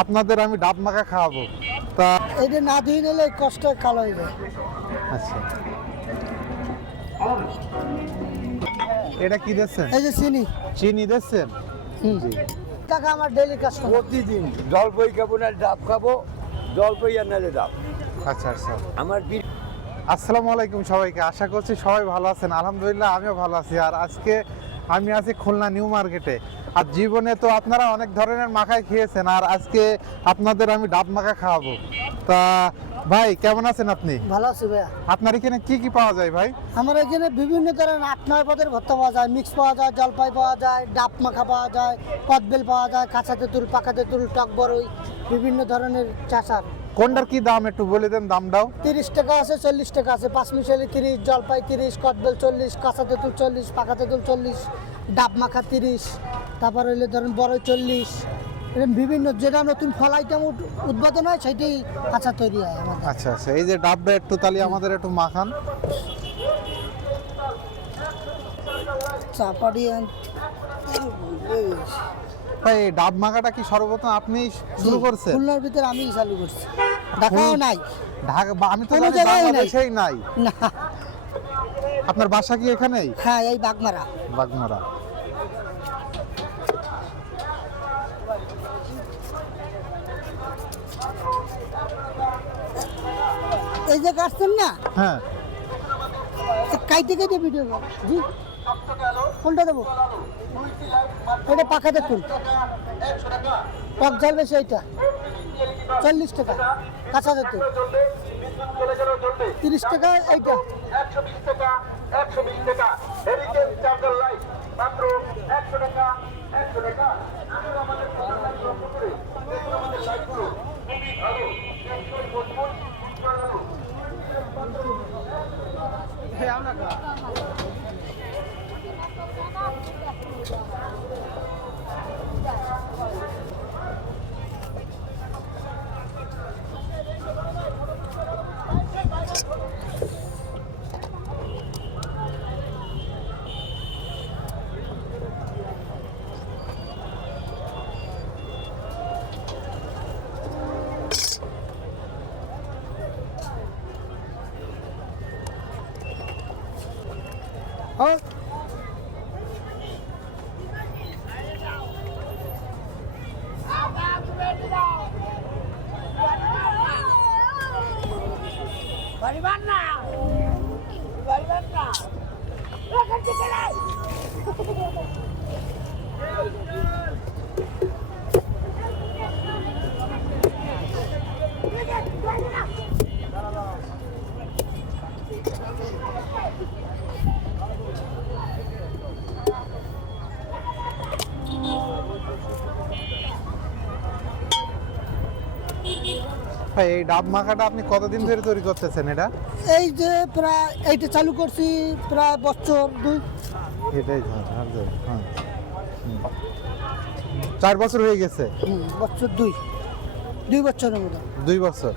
আপনাদের আমি ডাব মাখা খাওয়াবো। তা এটা না ধুয়ে নিলে কষ্ট কালো হয়ে যায়। আচ্ছা, এটা কি দিচ্ছেন? এই যে চিনি চিনি দিচ্ছেন? জি। টাকা আমার ডেইলি কাস্টমার। প্রতিদিন জলপাই খাবো না ডাব খাবো, জলপাই আর নাহলে ডাব। আচ্ছা আচ্ছা। আমার আসসালামু আলাইকুম সবাইকে, আশা করছি সবাই ভালো আছেন। আলহামদুলিল্লাহ আমিও ভালো আছি। আর আজকে আমি আছি খুলনা নিউ মার্কেটে। আর জীবনে তো আপনারা অনেক ধরনের মাখাই খেয়েছেন, আর আজকে আপনাদের আমি ডাব মাখা খাওয়াবো। তা ভাই কেমন আছেন আপনি? ভালো আছি ভাইয়া। আপনার এখানে কি কি পাওয়া যায় ভাই? আমার এখানে বিভিন্ন ধরনের 8-9 পদের ভর্তা পাওয়া যায়, মিক্স পাওয়া যায়, জলপাই পাওয়া যায়, ডাব মাখা পাওয়া যায়, কদবেল পাওয়া যায়, কাঁচা তেঁতুল, পাকা তেঁতুল, টক বড়ই, বিভিন্ন ধরনের চাষার। কোনটার কি দাম একটু বলে দেন দামটাও। 30 টাকা আছে, 40 টাকা আছে, 5 মিশালি 30, জলপাই 30, কদবেল 40, কাঁচা তেঁতুল 40, পাকা তেঁতুল 40, ডাব মাখা 30, তারপর হইলে ধরেন বড়ই 40। এরকম বিভিন্ন যেটা নতুন ফল আইটেম উদ্বোধন হয় সেটাই আচার তৈরি হয় আমাদের। আচ্ছা আচ্ছা, এই যে ডাবটা একটু তাহলে আমাদের একটু মাখান। চাপাটি ভাই এই ডাব মাখাটা কি সর্বপ্রথম আপনি শুরু করছেন? খুলনার ভিতরে আমি চালু করছি, ঢাকাও নাই। ঢাকা আমি তো কোনো জানি জায়গায় নাই। বাংলাদেশেই নাই। না, আপনার বাসা কি এখানেই? হ্যাঁ এই বাগমারা। বাগমারা। এই যে কাটছেন না, হ্যাঁ কাইতে কাইতে ভিডিও কর। জি, কোনটা দেবো? এটা পাকা দেখুন, টক ঝাল বেশি। এইটা 40 টাকা, কাঁচা দেখুন 30 টাকা। এইটা 120 টাকা, 120 টাকা, হেরিকেন চার্জার লাইট মাত্র 100 টাকা, 100 টাকা। আসলে আমাদের প্রধান লক্ষ্য করে দেখুন আমাদের লাইটগুলো খুবই ভালো, টেকসই, মজবুত, ভালো। হ্যাঁ, ভাই এই ডাব মাখাটা আপনি কতদিন ধরে তৈরি করতেছেন এটা? এই যে প্রায় এইটা চালু করছি প্রায় বছর 2। এটাই হ্যাঁ 4 বছর হয়ে গেছে। বছর 2 বছরের মতো। 2 বছর।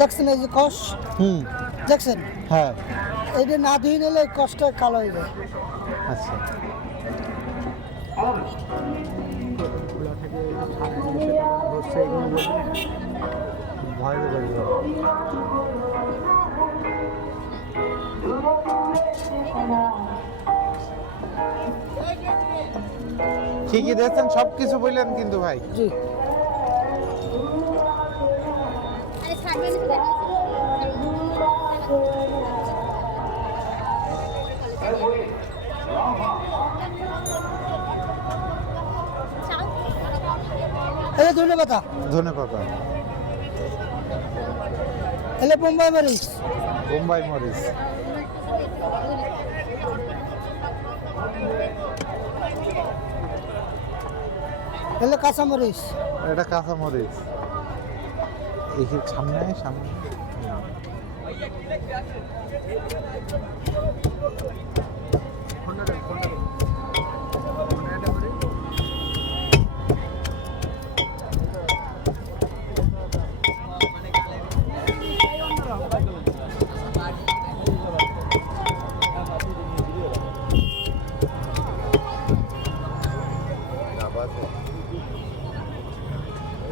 দেখছেন এই যে কষ হুম, দেখছেন হ্যাঁ, এইটা না ধুয়ে নিলে এই কষটা কালো হয়ে যায়। আচ্ছা। ভয় লাগবে। কি কি দেখছেন সব কিছু বললেন কিন্তু ভাই। জি আরে সামনে এসে দেখা এই ধনে পাতা, ধনে পাতা, এলে বোম্বাই মরিচ, বোম্বাই মরিচ, এলে কাঁচা মরিচ, এটা কাঁচা মরিচ। এই সামনে সামনে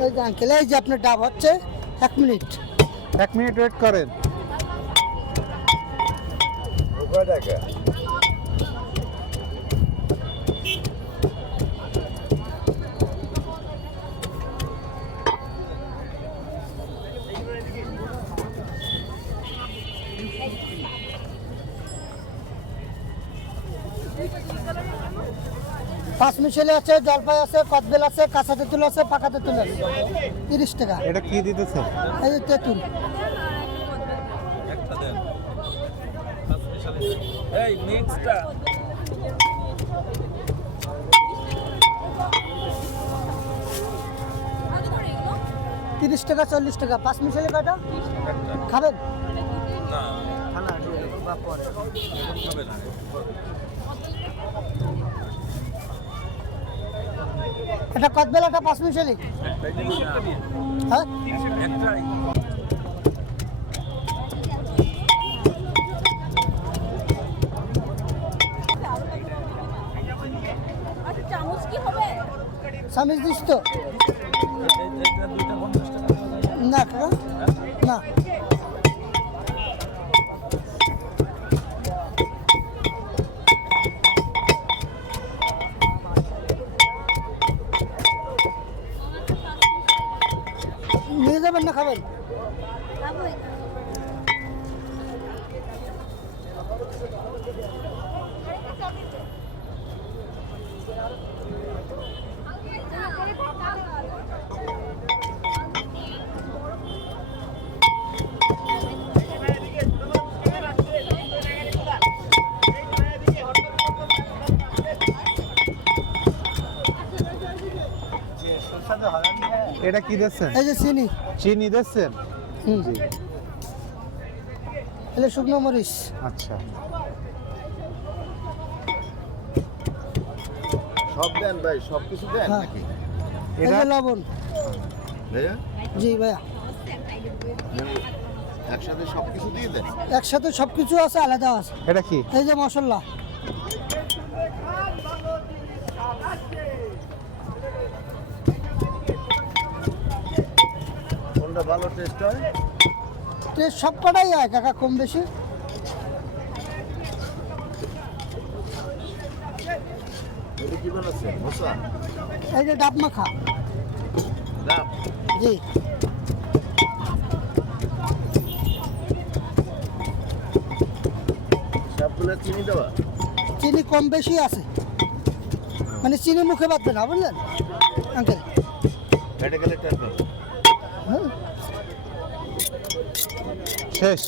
এই যে আঙ্কেল এই যে আপনার ডাব হচ্ছে 1 মিনিট। 1 মিনিট ওয়েট করেন। পাঁচ মিশালি আছে, জলপাই আছে, কদবেল আছে, কাঁচা তেঁতুল আছে, পাকা তেঁতুল আছে, 30 টাকা। এটা কি দিতেছেন? এই যে তেঁতুল, এই মিক্সটা 30 টাকা 40 টাকা। পাঁচ মিশালি কয়টা খাবেন? এটা কদবেল, এটা পাঁচ মিশালি। হ্যাঁ চামচ কি হবে? চামিচ দিস তো না কাকা? না নিয়ে যাবেন না খাবেন? খাবো এটা। এটা কি দিচ্ছেন? এই যে চিনি, চিনি দিচ্ছেন? হুম, জি, এলে শুকনো মরিচ, আচ্ছা। সব দেন ভাই, সব কিছু দেন হ্যাঁ। নাকি এই এটা যে লবণ, ভাইয়া? জি ভাইয়া একসাথে সব কিছু দিয়ে দেন। একসাথে সব কিছু আছে, আলাদা আছে। এটা কি? এই যে মশলা, কোনটা ভালো টেস্ট হয়? টেস্ট সব কটাই হয় কাকা, কম বেশি। এটা কি বানাচ্ছেন মোসা? এই যে ডাব মাখা, ডাব? জি সবগুলো চিনি দেওয়া? চিনি কম বেশি আছে, মানে চিনি মুখে বাঁধবে না, বুঝলেন আঙ্কেল? এটা গেলে টের পাবে। হ্যাঁ শেষ।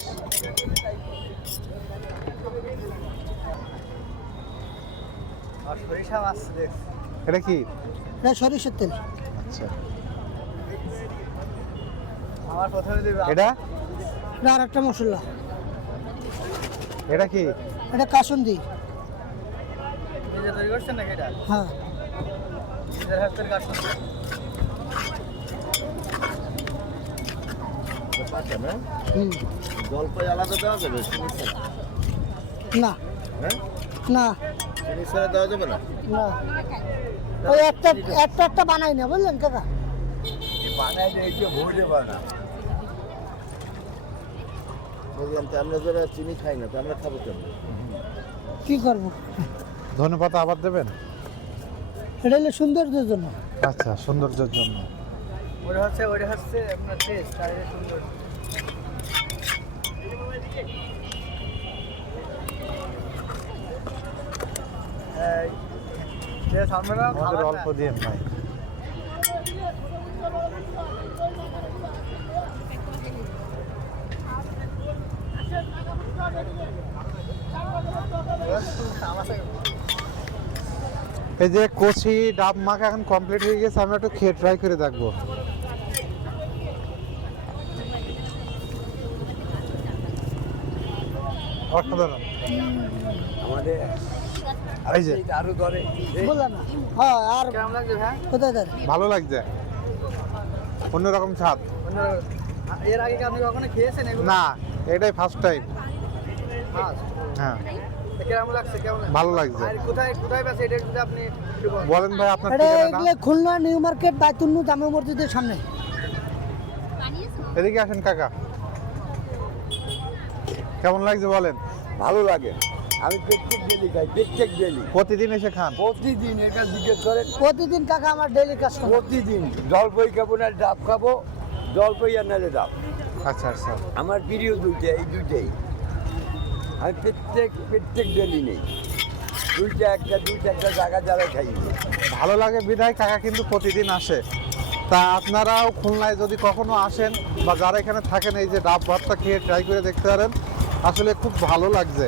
এটা কি? এটা সরিষার তেল। আচ্ছা, এটা এটা আর একটা মশলা, এটা কি? এটা কাসুন্দি। হ্যাঁ, পাঁচটা না? হুম। জলপাই আলাদা দেওয়া যাবে চিনি ছাড়া? না হ্যাঁ না চিনি ছাড়া দেওয়া যাবে না? না, ওই একটা একটা একটা বানাই না, বুঝলেন কাকা? বানাই দিয়ে ভরে বানা বললাম তো আমরা যারা চিনি খাই না তো আমরা খাবো কেন? কি করব, ধনেপাতা আবার দেবেন? এটা হলো সৌন্দর্যের জন্য। আচ্ছা, সৌন্দর্যের জন্য। ওটা হচ্ছে আপনার টেস্ট আর এটা সুন্দর। আমাদের অল্প দিয়ে ভাই। এই যে কচি ডাব মাখা এখন কমপ্লিট হয়ে গেছে, আমি একটু খেয়ে ট্রাই করে দেখবো। অসাধারণ। আমাদের এই যে আরো ধরে বললাম না, হ্যাঁ। আর কেমন লাগছে ভাই? কোথায় ধরে? ভালো লাগছে, অন্যরকম স্বাদ। এর আগে কি আপনি কখনো খেয়েছেন এগুলো? না, এটাই ফার্স্ট টাইম। মাছ হ্যাঁ, কেমন লাগছে? কেমন লাগছে? ভালো লাগছে। আর কোথায় কোথায় বেচে এটা যদি আপনি একটু বলেন। বলেন ভাই আপনার এটা ঠিকানাটা। এগুলো খুলনা নিউ মার্কেট বাইতুন্নু জামে মসজিদের সামনে। এদিকে আসেন কাকা, কেমন লাগছে বলেন? ভালো লাগে। আমি প্রত্যেক ডেলি খাই, প্রত্যেক ডেলি প্রতিদিন এসে খান? প্রতিদিন এটা জিজ্ঞেস করেন। প্রতিদিন কাকা আমার ডেইলি কাস্টমার। প্রতিদিন জলপাই খাবো না ডাব খাবো, জলপাই আর নাহলে ডাব। আচ্ছা আচ্ছা। আমার প্রিয় দুইটা, এই দুইটাই আমি প্রত্যেক ডেলি নেই। দুইটা একটা জায়গা যারা খাই। ভালো লাগে বিধায় কাকা কিন্তু প্রতিদিন আসে। তা আপনারাও খুলনায় যদি কখনো আসেন বা যারা এখানে থাকেন, এই যে ডাব ভাতটা খেয়ে ট্রাই করে দেখতে পারেন, আসলে খুব ভালো লাগছে।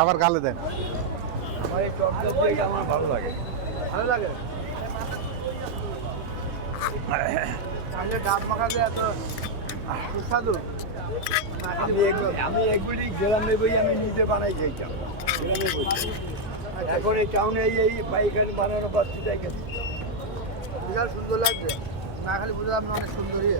আবার গালে দেন। আমার এই টকটা দিয়ে আমার ভালো লাগে। ভালো লাগে। তাহলে ডাব মাখাতে এত সুস্বাদু। আমি এগুলি গ্রামে বই আমি নিজে বানাই খাইতাম। গ্রামে বই। এখন এই টাউনে এই পাইকারি বানানো পাচ্ছি তাই গেছে। বিশাল সুন্দর লাগছে। না খালি বুঝলাম না, অনেক সুন্দরই।